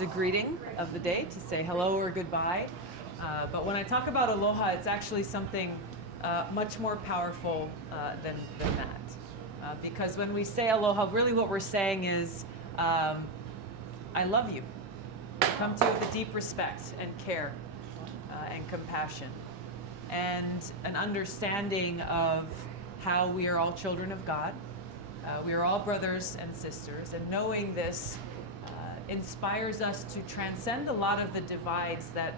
A greeting of the day to say hello or goodbye. But when I talk about aloha, it's actually something much more powerful than that. Because when we say aloha, really what we're saying is, I love you. I come to you with a deep respect and care and compassion. And an understanding of how we are all children of God. We are all brothers and sisters. And knowing this inspires us to transcend a lot of the divides that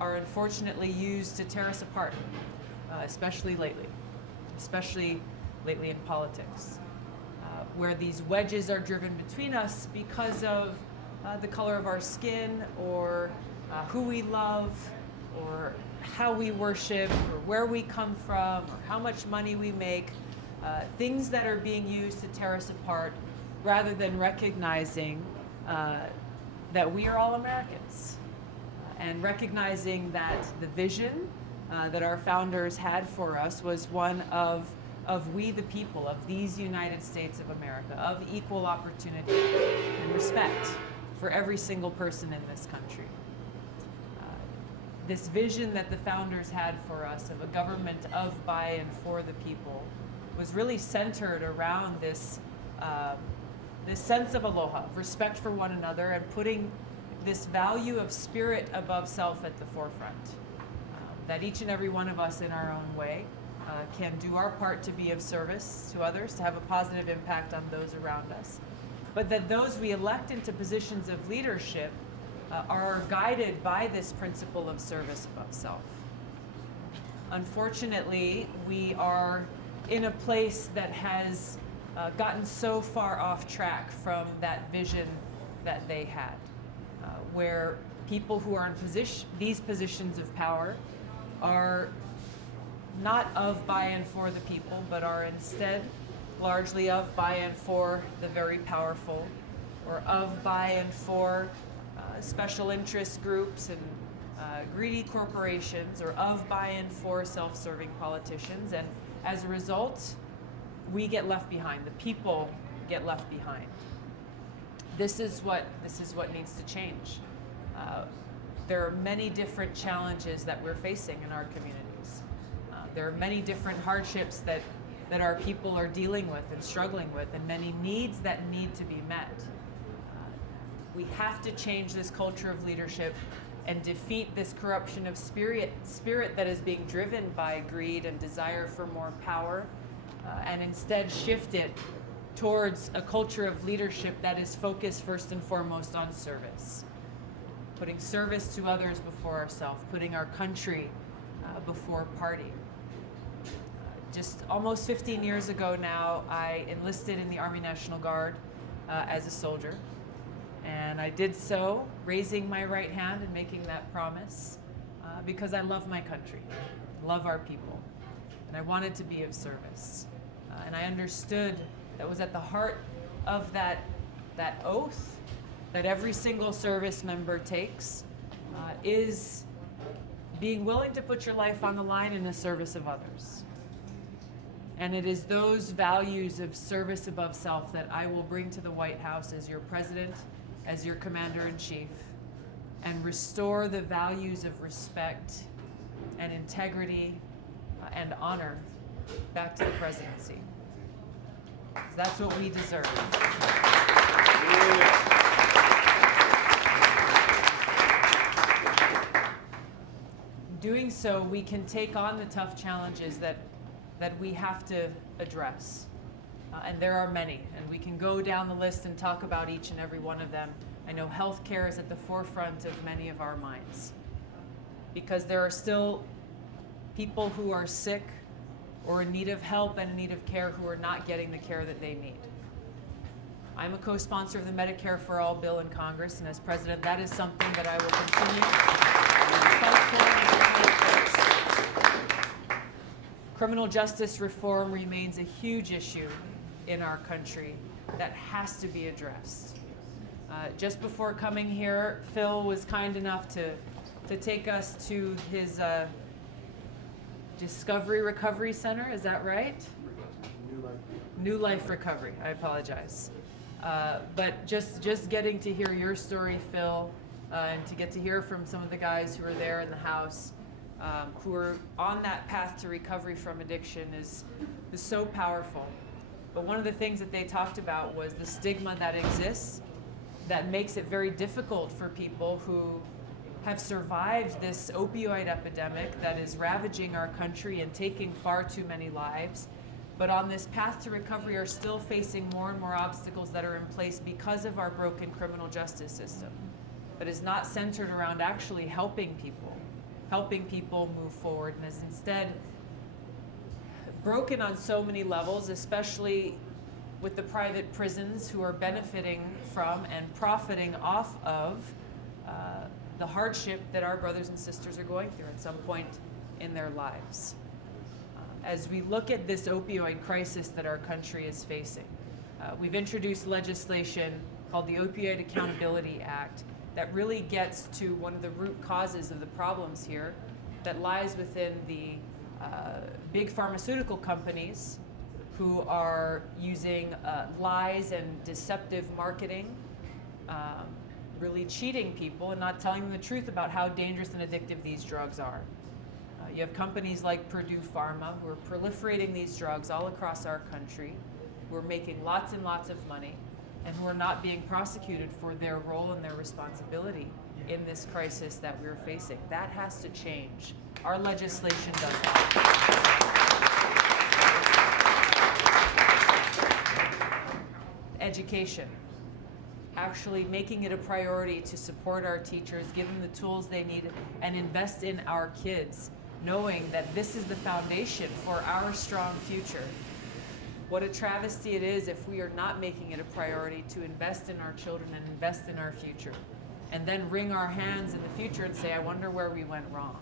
are unfortunately used to tear us apart, especially lately in politics, where these wedges are driven between us because of the color of our skin, or who we love, or how we worship, or where we come from, or how much money we make, things that are being used to tear us apart, rather than recognizing that we are all Americans, and recognizing that the vision that our founders had for us was one of we the people, of these United States of America, of equal opportunity and respect for every single person in this country. This vision that the founders had for us of a government of, by, and for the people was really centered around this sense of aloha, of respect for one another, and putting this value of spirit above self at the forefront. That each and every one of us in our own way can do our part to be of service to others, to have a positive impact on those around us. But that those we elect into positions of leadership are guided by this principle of service above self. Unfortunately, we are in a place that has gotten so far off track from that vision that they had, where people who are in these positions of power are not of, by, and for the people, but are instead largely of, by, and for the very powerful, or of, by, and for special interest groups and greedy corporations, or of, by, and for self-serving politicians. And as a result, we get left behind. The people get left behind. This is what needs to change. There are many different challenges that we're facing in our communities. There are many different hardships that our people are dealing with and struggling with, and many needs that need to be met. We have to change this culture of leadership and defeat this corruption of spirit that is being driven by greed and desire for more power, and instead shift it towards a culture of leadership that is focused first and foremost on service. Putting service to others before ourselves, putting our country before party. Just almost 15 years ago now, I enlisted in the Army National Guard as a soldier. And I did so, raising my right hand and making that promise, because I love my country, love our people, and I wanted to be of service. And I understood that was at the heart of that oath that every single service member takes, is being willing to put your life on the line in the service of others. And it is those values of service above self that I will bring to the White House as your president, as your commander-in-chief, and restore the values of respect and integrity and honor back to the presidency. That's what we deserve. Doing so, we can take on the tough challenges that we have to address. And there are many, and we can go down the list and talk about each and every one of them. I know healthcare is at the forefront of many of our minds, because there are still people who are sick or in need of help and in need of care who are not getting the care that they need. I'm a co-sponsor of the Medicare for All bill in Congress, and as president, that is something that I will continue. Criminal justice reform remains a huge issue in our country that has to be addressed. Just before coming here, Phil was kind enough to take us to his Discovery Recovery Center, is that right? New Life. New Life Recovery, I apologize. But just getting to hear your story, Phil, and to get to hear from some of the guys who are there in the house, who are on that path to recovery from addiction is so powerful. But one of the things that they talked about was the stigma that exists that makes it very difficult for people who have survived this opioid epidemic that is ravaging our country and taking far too many lives, but on this path to recovery are still facing more and more obstacles that are in place because of our broken criminal justice system, but is not centered around actually helping people move forward, and is instead broken on so many levels, especially with the private prisons who are benefiting from and profiting off of the hardship that our brothers and sisters are going through at some point in their lives. As we look at this opioid crisis that our country is facing, we've introduced legislation called the Opioid Accountability Act that really gets to one of the root causes of the problems here that lies within the big pharmaceutical companies who are using lies and deceptive marketing, really cheating people and not telling them the truth about how dangerous and addictive these drugs are. You have companies like Purdue Pharma who are proliferating these drugs all across our country, who are making lots and lots of money, and who are not being prosecuted for their role and their responsibility in this crisis that we're facing. That has to change. Our legislation does that. Education. Actually making it a priority to support our teachers, give them the tools they need, and invest in our kids, knowing that this is the foundation for our strong future. What a travesty it is if we are not making it a priority to invest in our children and invest in our future, and then wring our hands in the future and say, I wonder where we went wrong.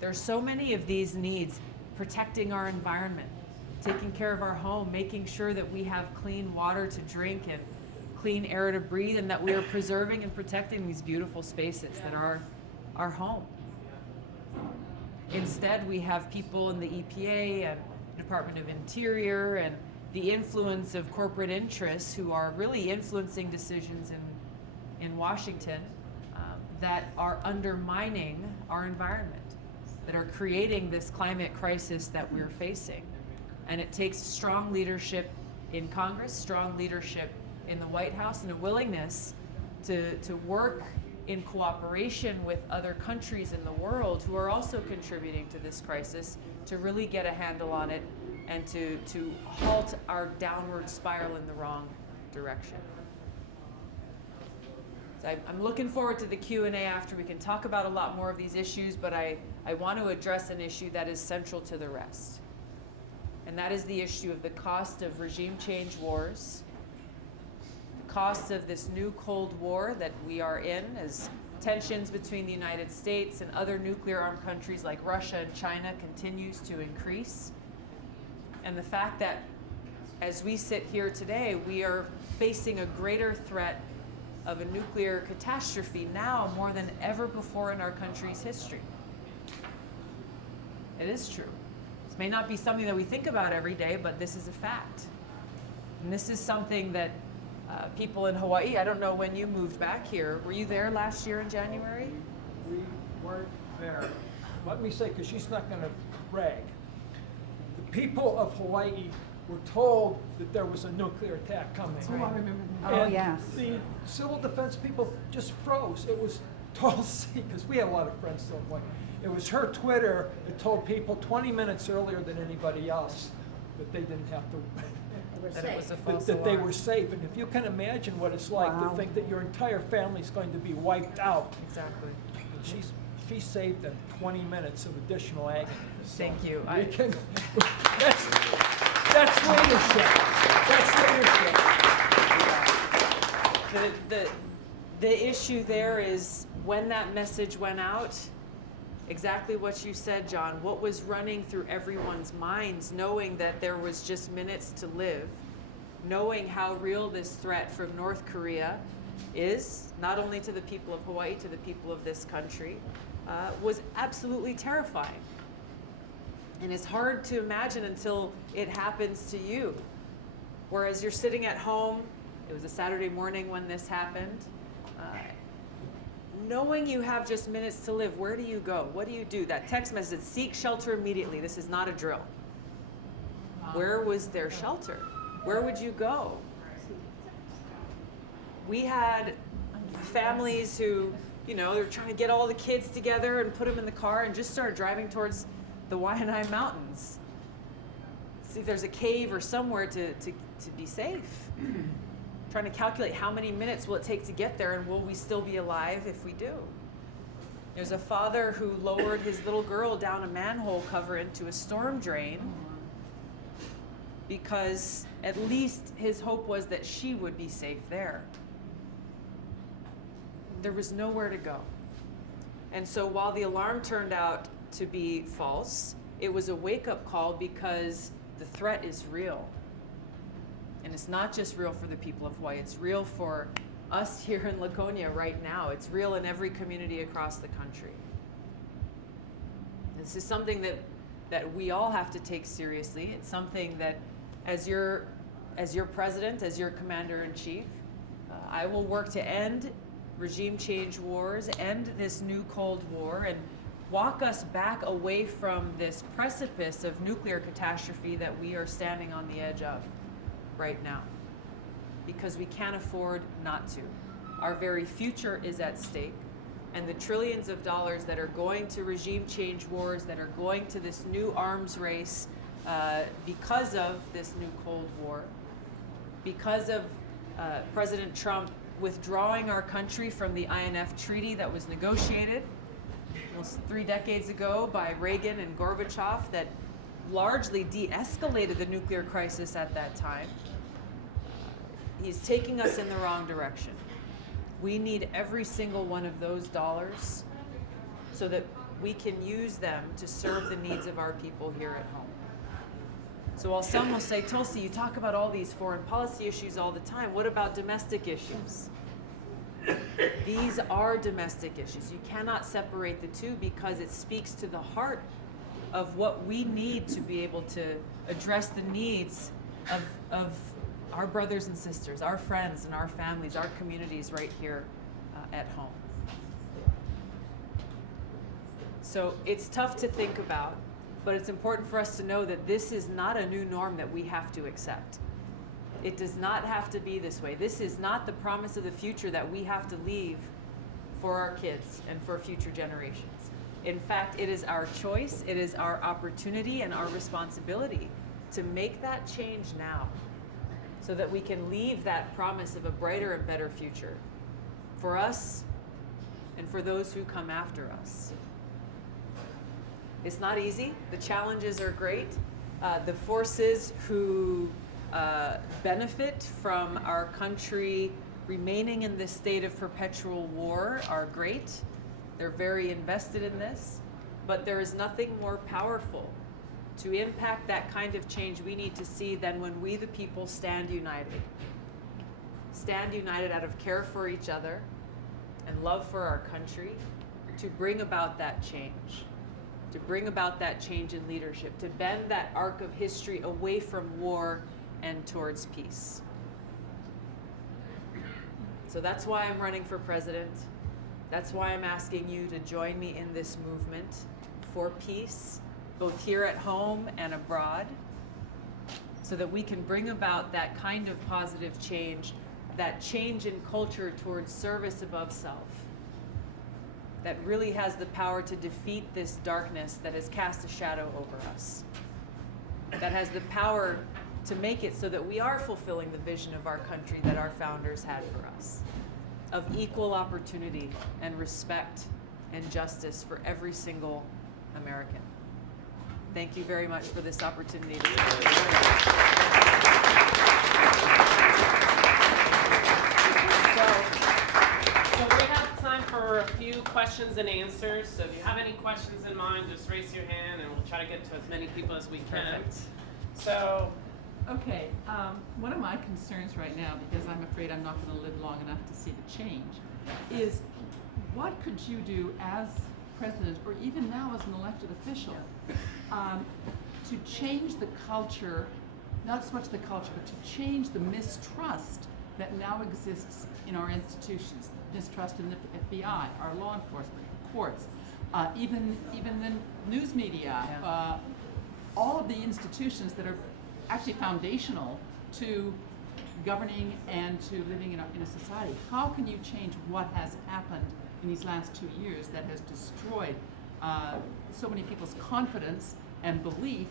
There's so many of these needs: protecting our environment, taking care of our home, making sure that we have clean water to drink and clean air to breathe, and that we are preserving and protecting these beautiful spaces that are our home. Instead, we have people in the EPA and Department of Interior and the influence of corporate interests who are really influencing decisions in Washington that are undermining our environment, that are creating this climate crisis that we're facing. And it takes strong leadership in Congress, strong leadership in the White House, and a willingness to work in cooperation with other countries in the world who are also contributing to this crisis to really get a handle on it and to halt our downward spiral in the wrong direction. So I'm looking forward to the Q&A after. We can talk about a lot more of these issues, but I want to address an issue that is central to the rest. And that is the issue of the cost of regime change wars, the cost of this new Cold War that we are in as tensions between the United States and other nuclear-armed countries like Russia and China continues to increase. And the fact that as we sit here today, we are facing a greater threat of a nuclear catastrophe now more than ever before in our country's history. It is true. This may not be something that we think about every day, but this is a fact. And this is something that people in Hawaii, I don't know when you moved back here. Were you there last year in January? We weren't there. Let me say, because she's not going to brag. The people of Hawaii were told that there was a nuclear attack coming. That's right. Oh, And yes. the civil defense people just froze. It was Tulsi, because we have a lot of friends still in Hawaii. It was her Twitter that told people 20 minutes earlier than anybody else that they didn't have to, That it was a false that they alarm. were safe. And if you can imagine what it's like Wow. to think that your entire family's going to be wiped out. Exactly. She saved them 20 minutes of additional agony. So Thank you. we can, that's leadership. That's leadership. The issue there is when that message went out, exactly what you said, John, what was running through everyone's minds, knowing that there was just minutes to live, knowing how real this threat from North Korea is, not only to the people of Hawaii, to the people of this country, was absolutely terrifying. And it's hard to imagine until it happens to you. Whereas you're sitting at home It was a Saturday morning when this happened. Knowing you have just minutes to live, where do you go? What do you do? That text message, seek shelter immediately. This is not a drill. Where was their shelter? Where would you go? We had families who, you know, they were trying to get all the kids together and put them in the car and just started driving towards the Waianae Mountains. See if there's a cave or somewhere to be safe. Trying to calculate how many minutes will it take to get there and will we still be alive if we do. There's a father who lowered his little girl down a manhole cover into a storm drain because at least his hope was that she would be safe there. There was nowhere to go. And so while the alarm turned out to be false, it was a wake-up call because the threat is real. And it's not just real for the people of Hawaii, it's real for us here in Laconia right now. It's real in every community across the country. This is something that we all have to take seriously. It's something that as your president, as your commander-in-chief, I will work to end regime change wars, end this new Cold War, and walk us back away from this precipice of nuclear catastrophe that we are standing on the edge of right now, because we can't afford not to. Our very future is at stake, and the trillions of dollars that are going to regime change wars, that are going to this new arms race because of this new Cold War, because of President Trump withdrawing our country from the INF treaty that was negotiated almost 3 decades ago by Reagan and Gorbachev, that largely de-escalated the nuclear crisis at that time. He's taking us in the wrong direction. We need every single one of those dollars so that we can use them to serve the needs of our people here at home. So while some will say, Tulsi, you talk about all these foreign policy issues all the time, what about domestic issues? These are domestic issues. You cannot separate the two because it speaks to the heart of what we need to be able to address the needs of our brothers and sisters, our friends and our families, our communities right here at home. So it's tough to think about, but it's important for us to know that this is not a new norm that we have to accept. It does not have to be this way. This is not the promise of the future that we have to leave for our kids and for future generations. In fact, it is our choice, it is our opportunity and our responsibility to make that change now so that we can leave that promise of a brighter and better future for us and for those who come after us. It's not easy. The challenges are great. The forces who benefit from our country remaining in this state of perpetual war are great. They're very invested in this, but there is nothing more powerful to impact that kind of change we need to see than when we the people stand united. Stand united out of care for each other and love for our country to bring about that change. To bring about that change in leadership, to bend that arc of history away from war and towards peace. So that's why I'm running for president. That's why I'm asking you to join me in this movement for peace, both here at home and abroad, so that we can bring about that kind of positive change, that change in culture towards service above self, that really has the power to defeat this darkness that has cast a shadow over us, that has the power to make it so that we are fulfilling the vision of our country that our founders had for us, of equal opportunity and respect and justice for every single American. Thank you very much for this opportunity to So we have time for a few questions and answers. So if you have any questions in mind, just raise your hand and we'll try to get to as many people as we can. Perfect. So, okay, one of my concerns right now, because I'm afraid I'm not going to live long enough to see the change, is what could you do as president, or even now as an elected official, to change the culture, not so much the culture, but to change the mistrust that now exists in our institutions, mistrust in the FBI, our law enforcement, courts, even the news media, Yeah. all of the institutions that are actually foundational to governing and to living in a society. How can you change what has happened in these last 2 years that has destroyed so many people's confidence and belief,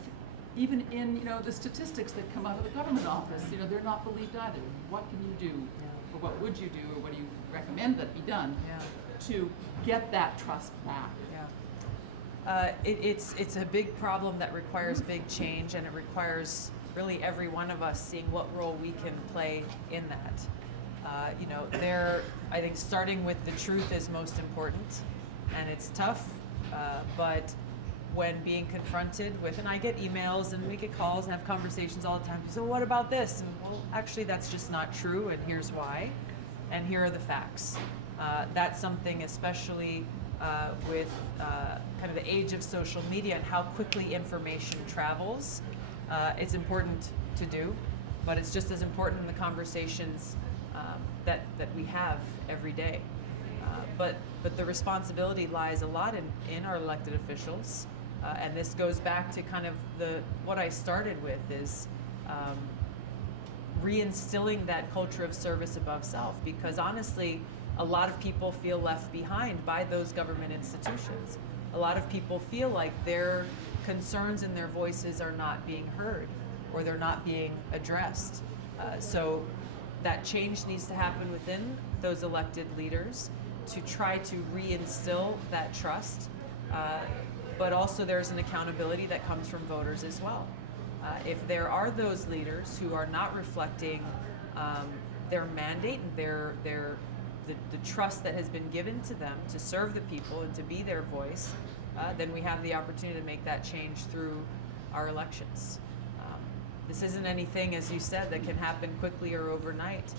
even in the statistics that come out of the government office? They're not believed either. What can you do, or what would you do, or what do you recommend that be done to get that trust back? It's a big problem that requires big change, and it requires really every one of us seeing what role we can play in that. I think starting with the truth is most important, and it's tough, but when being confronted with, and I get emails and we get calls and have conversations all the time, so what about this? And well, actually that's just not true, and here's why, and here are the facts. That's something, especially with kind of the age of social media and how quickly information travels, it's important to do, but it's just as important in the conversations that we have every day. But the responsibility lies a lot in our elected officials, and this goes back to kind of what I started with is reinstilling that culture of service above self, because honestly, a lot of people feel left behind by those government institutions. A lot of people feel like their concerns and their voices are not being heard, or they're not being addressed. So that change needs to happen within those elected leaders to try to reinstill that trust. But also there's an accountability that comes from voters as well. If there are those leaders who are not reflecting their mandate and the trust that has been given to them to serve the people and to be their voice, then we have the opportunity to make that change through our elections. This isn't anything, as you said, that can happen quickly or overnight,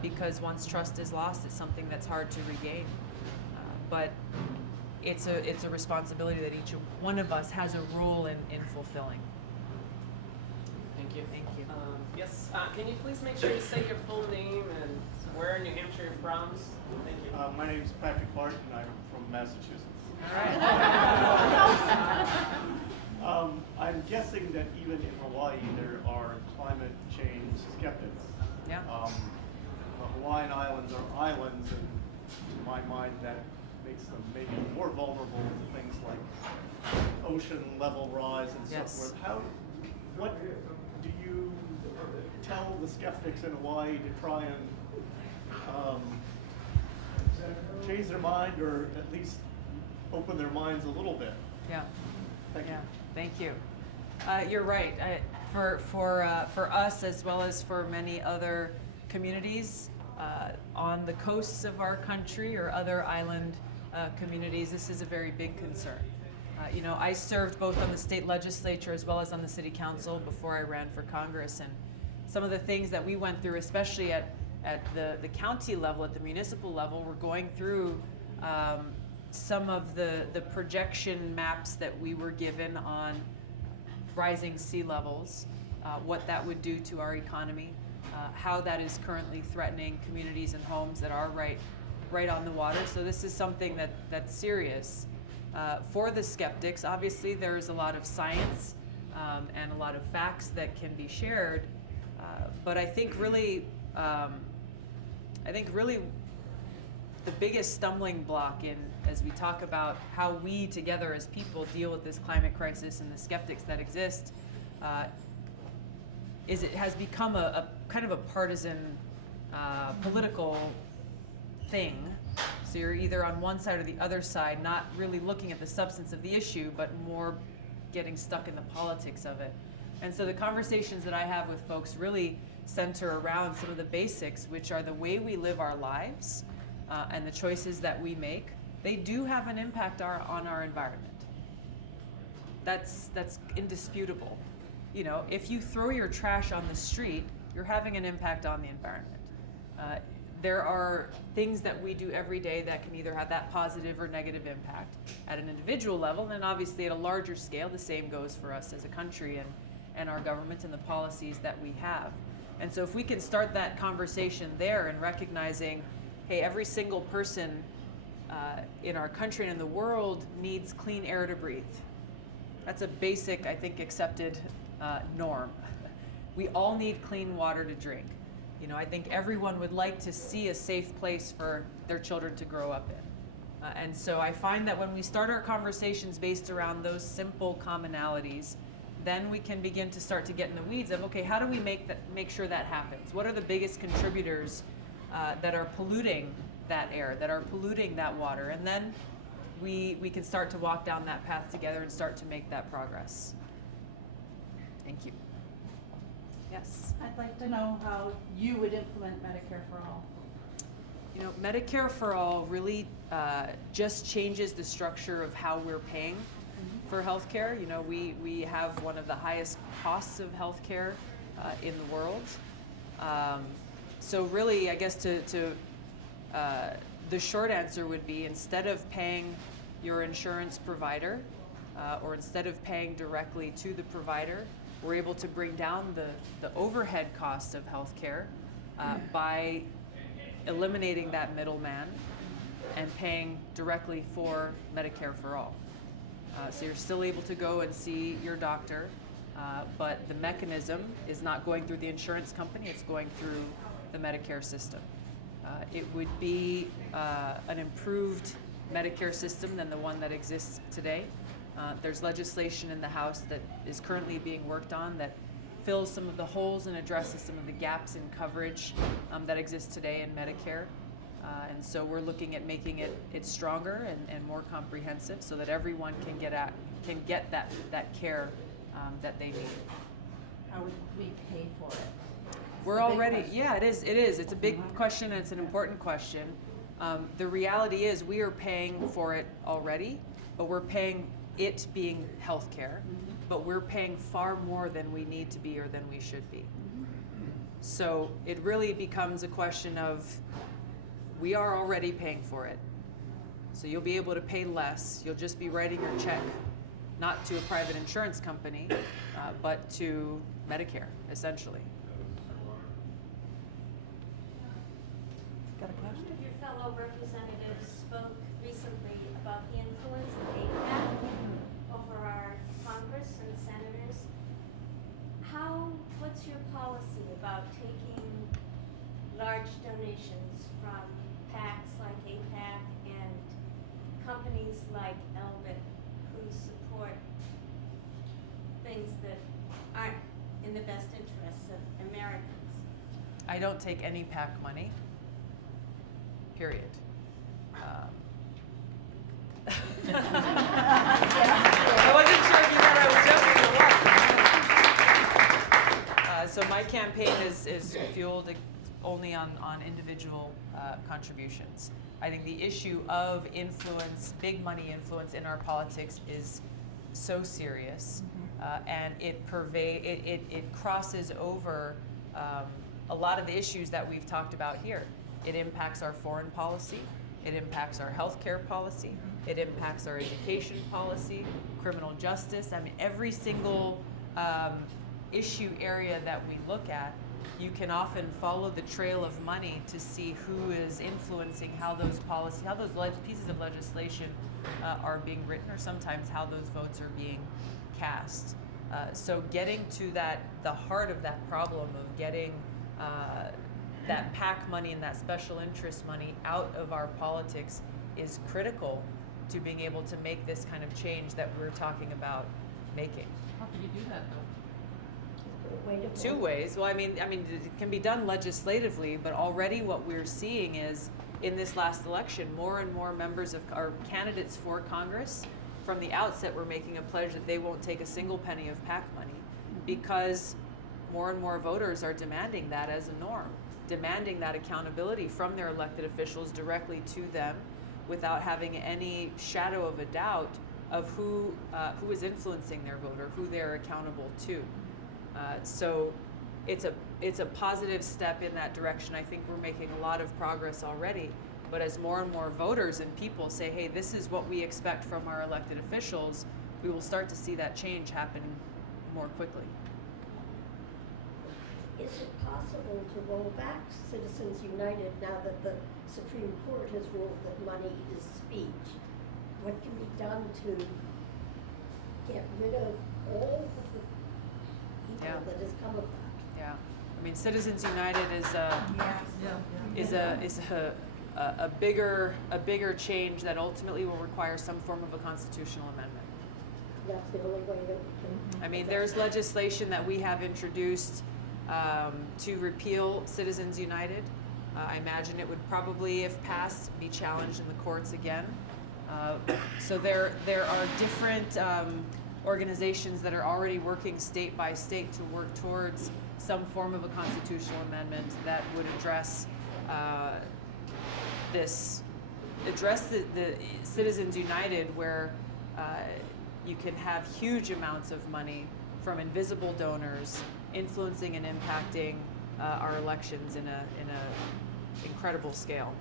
because once trust is lost, it's something that's hard to regain. But it's a responsibility that each one of us has a role in fulfilling. Thank you. Thank you. Yes, can you please make sure to say your full name and where in New Hampshire you're from? Thank you. My name is Patrick Barton, and I'm from Massachusetts. All right. I'm guessing that even in Hawaii there are climate change skeptics. Yeah. The Hawaiian Islands are islands, and to my mind that makes them maybe more vulnerable to things like ocean level rise and Yes. so forth. What do you tell the skeptics in Hawaii to try and change their mind, or at least open their minds a little bit? Yeah. Thank you. Yeah. Thank you. You're right. For us, as well as for many other communities on the coasts of our country or other island communities, this is a very big concern. I served both on the state legislature as well as on the city council before I ran for Congress, and some of the things that we went through, especially at the county level, at the municipal level, we're going through some of the projection maps that we were given on rising sea levels, what that would do to our economy, how that is currently threatening communities and homes that are right on the water. So this is something that's serious. For the skeptics, obviously there's a lot of science and a lot of facts that can be shared, but I think really the biggest stumbling block as we talk about how we together as people deal with this climate crisis and the skeptics that exist, is it has become a kind of a partisan political thing. So you're either on one side or the other side, not really looking at the substance of the issue, but more getting stuck in the politics of it. And so the conversations that I have with folks really center around some of the basics, which are the way we live our lives and the choices that we make. They do have an impact on our environment. That's indisputable. If you throw your trash on the street, you're having an impact on the environment. There are things that we do every day that can either have that positive or negative impact at an individual level, and obviously at a larger scale, the same goes for us as a country and our government and the policies that we have. And so if we can start that conversation there and recognizing, hey, every single person in our country and in the world needs clean air to breathe. That's a basic, I think, accepted norm. We all need clean water to drink. You know, I think everyone would like to see a safe place for their children to grow up in. And so I find that when we start our conversations based around those simple commonalities, then we can begin to start to get in the weeds of, okay, how do we make sure that happens? What are the biggest contributors that are polluting that air, that are polluting that water? And then we can start to walk down that path together and start to make that progress. Thank you. Yes? I'd like to know how you would implement Medicare for All. You know, Medicare for All really just changes the structure of how we're paying for healthcare. You know, we have one of the highest costs of healthcare in the world. So really, I guess the short answer would be, instead of paying your insurance provider, or instead of paying directly to the provider, we're able to bring down the overhead costs of healthcare by eliminating that middleman and paying directly for Medicare for All. So you're still able to go and see your doctor, but the mechanism is not going through the insurance company, it's going through the Medicare system. It would be an improved Medicare system than the one that exists today. There's legislation in the House that is currently being worked on that fills some of the holes and addresses some of the gaps in coverage that exist today in Medicare. And so we're looking at making it stronger and more comprehensive so that everyone can get that care that they need. How would we pay for it? We're already, yeah, it is. It's a big question and it's an important question. The reality is we are paying for it already, but we're paying it being healthcare, but we're paying far more than we need to be or than we should be. So it really becomes a question of, we are already paying for it. So you'll be able to pay less. You'll just be writing your check, not to a private insurance company, but to Medicare, essentially. Got a question? One of your fellow representatives spoke recently about the influence of APAC over our Congress and senators. What's your policy about taking large donations from PACs like APAC and companies like Elbit who support things that aren't in the best interests of Americans? I don't take any PAC money, period. I wasn't sure if you thought I was joking or what. So my campaign is fueled only on individual contributions. I think the issue of influence, big money influence in our politics is so serious, and it crosses over a lot of the issues that we've talked about here. It impacts our foreign policy, it impacts our healthcare policy, it impacts our education policy, criminal justice. I mean, every single issue area that we look at, you can often follow the trail of money to see who is influencing how those pieces of legislation are being written, or sometimes how those votes are being cast. So getting to the heart of that problem of getting that PAC money and that special interest money out of our politics is critical to being able to make this kind of change that we're talking about making. How can you do that, though? Two ways. Well, I mean, it can be done legislatively, but already what we're seeing is, in this last election, more and more members of our candidates for Congress, from the outset, were making a pledge that they won't take a single penny of PAC money, because more and more voters are demanding that as a norm, demanding that accountability from their elected officials directly to them, without having any shadow of a doubt of who is influencing their vote or who they're accountable to. So it's a positive step in that direction. I think we're making a lot of progress already, but as more and more voters and people say, hey, this is what we expect from our elected officials, we will start to see that change happen more quickly. is it possible to roll back Citizens United now that the Supreme Court has ruled that money is speech? What can be done to get rid of all of the evil Yeah. that has come of that? Yeah, I mean, Citizens United is a bigger change that ultimately will require some form of a constitutional amendment. That's the only way that we can. I mean, there's legislation that we have introduced to repeal Citizens United. I imagine it would probably, if passed, be challenged in the courts again. So there are different organizations that are already working state by state to work towards some form of a constitutional amendment that would address the Citizens United, where you can have huge amounts of money from invisible donors influencing and impacting our elections in a incredible scale.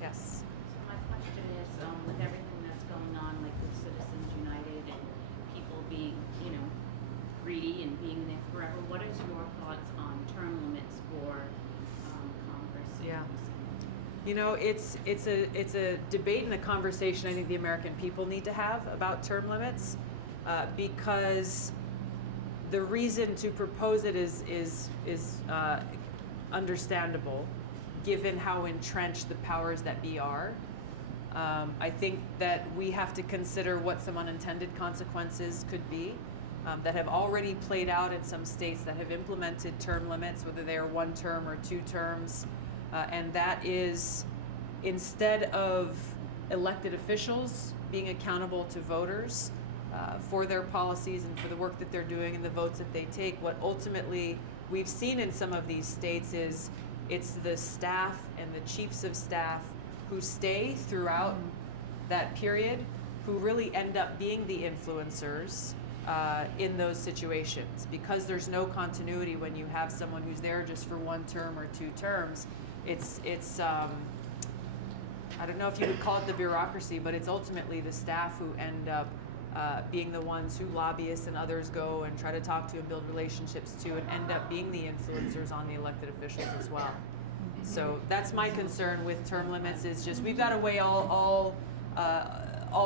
Yes. So my question is, with everything that's going on, like with Citizens United and people being, greedy and being there forever, what is your thoughts on term limits for Congress? Yeah. It's a debate and a conversation I think the American people need to have about term limits, because the reason to propose it is understandable, given how entrenched the powers that be are. I think that we have to consider what some unintended consequences could be that have already played out in some states that have implemented term limits, whether they are 1 term or 2 terms. And that is, instead of elected officials being accountable to voters for their policies and for the work that they're doing and the votes that they take, what ultimately we've seen in some of these states is it's the staff and the chiefs of staff who stay throughout that period who really end up being the influencers in those situations. Because there's no continuity when you have someone who's there just for 1 term or 2 terms. It's I don't know if you would call it the bureaucracy, but it's ultimately the staff who end up being the ones who lobbyists and others go and try to talk to and build relationships to, and end up being the influencers on the elected officials as well. So that's my concern with term limits, is just we've got to weigh all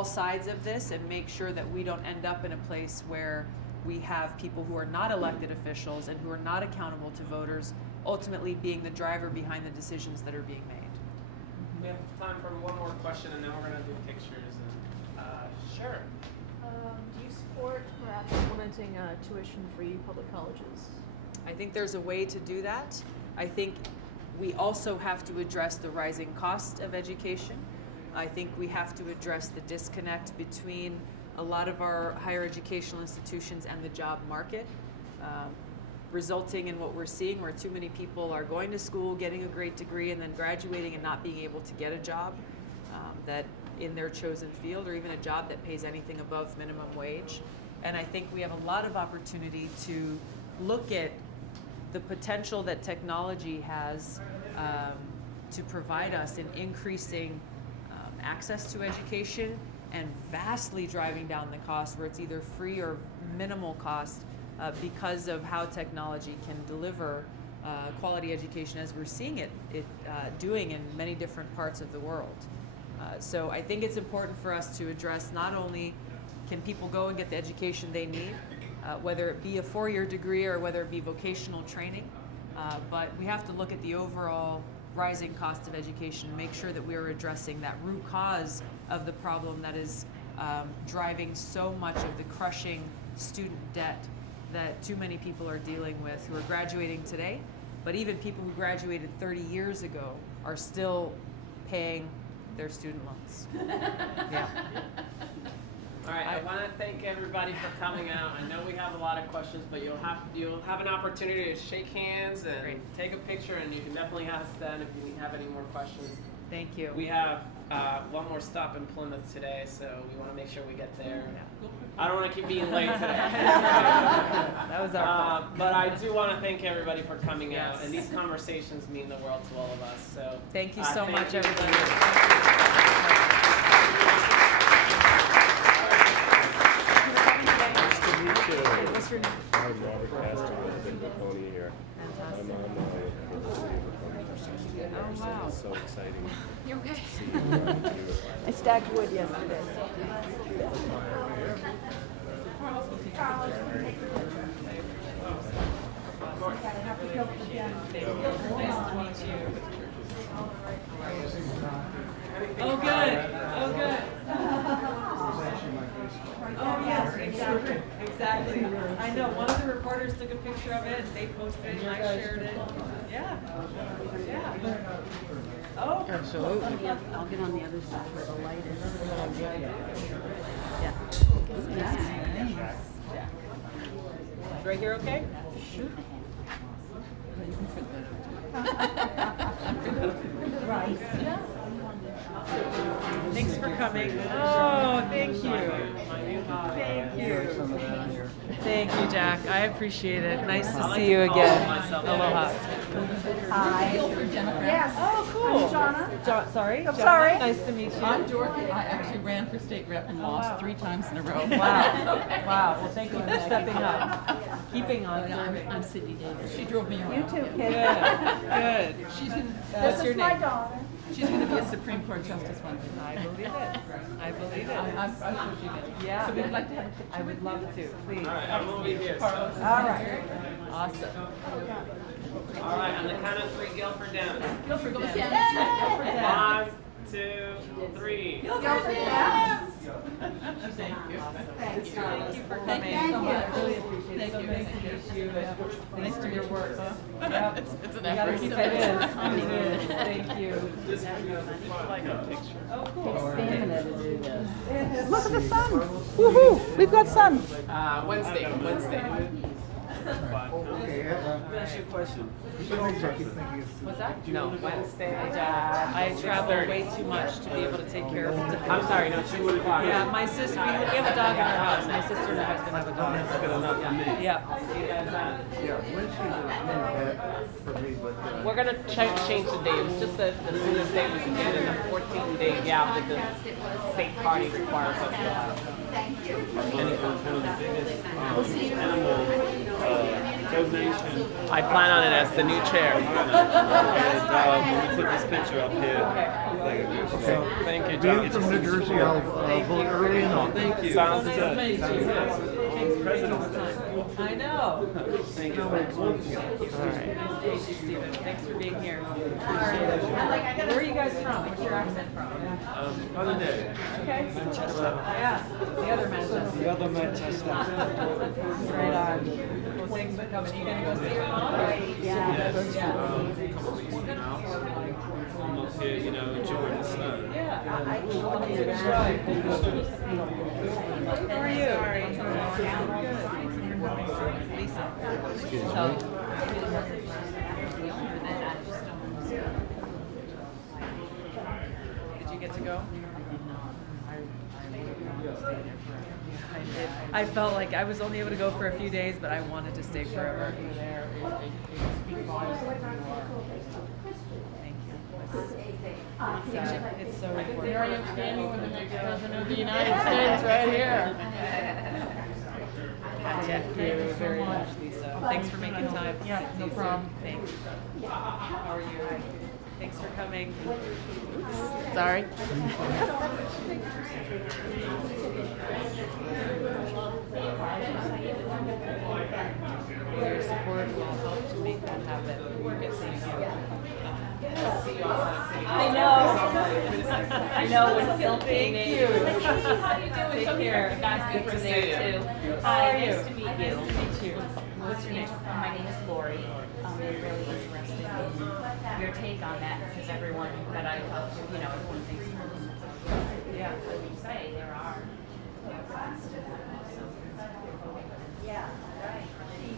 sides of this and make sure that we don't end up in a place where we have people who are not elected officials and who are not accountable to voters ultimately being the driver behind the decisions that are being made. We have time for one more question, and then we're going to do pictures. Sure. Do you support perhaps implementing tuition-free public colleges? I think there's a way to do that. I think we also have to address the rising cost of education. I think we have to address the disconnect between a lot of our higher educational institutions and the job market, resulting in what we're seeing, where too many people are going to school, getting a great degree, and then graduating and not being able to get a job that in their chosen field, or even a job that pays anything above minimum wage. And I think we have a lot of opportunity to look at the potential that technology has to provide us in increasing access to education and vastly driving down the cost, where it's either free or minimal cost because of how technology can deliver quality education, as we're seeing it doing in many different parts of the world. So I think it's important for us to address not only can people go and get the education they need, whether it be a 4-year degree or whether it be vocational training, but we have to look at the overall rising cost of education and make sure that we are addressing that root cause of the problem that is driving so much of the crushing student debt that too many people are dealing with who are graduating today, but even people who graduated 30 years ago are still paying their student loans. Yeah. All right, I want to thank everybody for coming out. I know we have a lot of questions, but you'll have an opportunity to shake hands and Great. take a picture, and you can definitely ask them if you have any more questions. Thank you. We have one more stop in Plymouth today, so we want to make sure we get there. I don't want to keep being late today. That was our fault. But I do want to thank everybody for coming out, Yes. and these conversations mean the world to all of us. So Thank you so much, you. everybody. Nice to meet you. What's your name? I'm Robert Castro. stacked wood yesterday. Oh, good. Oh, good. Oh, yes, exactly. Exactly. I know. One of the reporters took a picture of it, and they posted it, and I shared it. Yeah. Yeah. Oh. Absolutely. I'll get on the other side where the light is. Yeah. Is right here okay? Right. Thanks for coming. Oh, thank you. Thank you. Thank you, Jack. I appreciate it. Nice to see you again. Aloha. Hi. Yes. Oh, cool. Jonna. Sorry. I'm sorry. Nice to meet you. I'm Dorothy. I actually ran for state rep and lost 3 times in a row. Wow. Wow. Well, thank you for stepping up. Keeping on serving. I'm Sydney Davis. She drove me around. You too, kid. Good. She's gonna, What's your This is my name? daughter. she's gonna be a Supreme Court justice one day. I believe it. I believe it. I'm sure she will. Yeah. So we'd like to have a picture. I would love to, please. All right, I'm over here. All right. Awesome. All right, on the count of 3, Guilford dance. Guilford dance. Guilford dance. 1, 2, 3. Guilford dance. Thank you. Thank you for Thank coming. you so much. Really appreciate it. Thank So you. nice to meet you. Thanks for your work. Yep. It's an We gotta effort. keep it in. It is. Thank you. Like a picture. Oh, cool. Look at the sun. Woohoo! We've got sun. Wednesday. That's your question. What's that? No, Wednesday. I travel way too much to be able to take care of the I'm sorry, no, 2 o'clock. Yeah, my sister, we have a dog in our house. My sister and her husband have a dog. That's good enough for me. Yeah. We're gonna change the date. It's just that the soonest date we can get in the 14-day gap that the state party requires us to have. I plan on it as the new chair. When we put this picture up here. Thank you, Being John. from New Jersey, I'll vote early and often. Thank you. Sounds good. I know. Thank you. All right. Thank you, Stephen. Thanks for being here. Appreciate it. Where are you guys from? What's your accent from? Other day. Okay. Manchester. Yeah. The other Manchester. The other Manchester. Right on. Well, thanks for coming. Are you gonna go see your mom? Yes. Yeah. Couple weeks from now. I'm up here, enjoying the sun. Yeah. I love to enjoy. How are you? Good. Lisa. So, did you get to go? I felt like I was only able to go for a few days, but I wanted to stay forever. Thank you. It's so important. Very outstanding for the next president of the United States, right here. Thank you very much, Lisa. Thanks for making time. Yeah, no problem. Thanks. How are you? Thanks for coming. Sorry. Your support will help to make that happen. Good seeing you. I know when Phil came Thank in. you. How you doing? Take So care. you guys Good to were see there you. too. How are Hi, you? nice to meet you. Nice to meet you. What's your name? My name is Lori. I'm really interested in your take on that because everyone that I talk to, everyone thinks Yeah.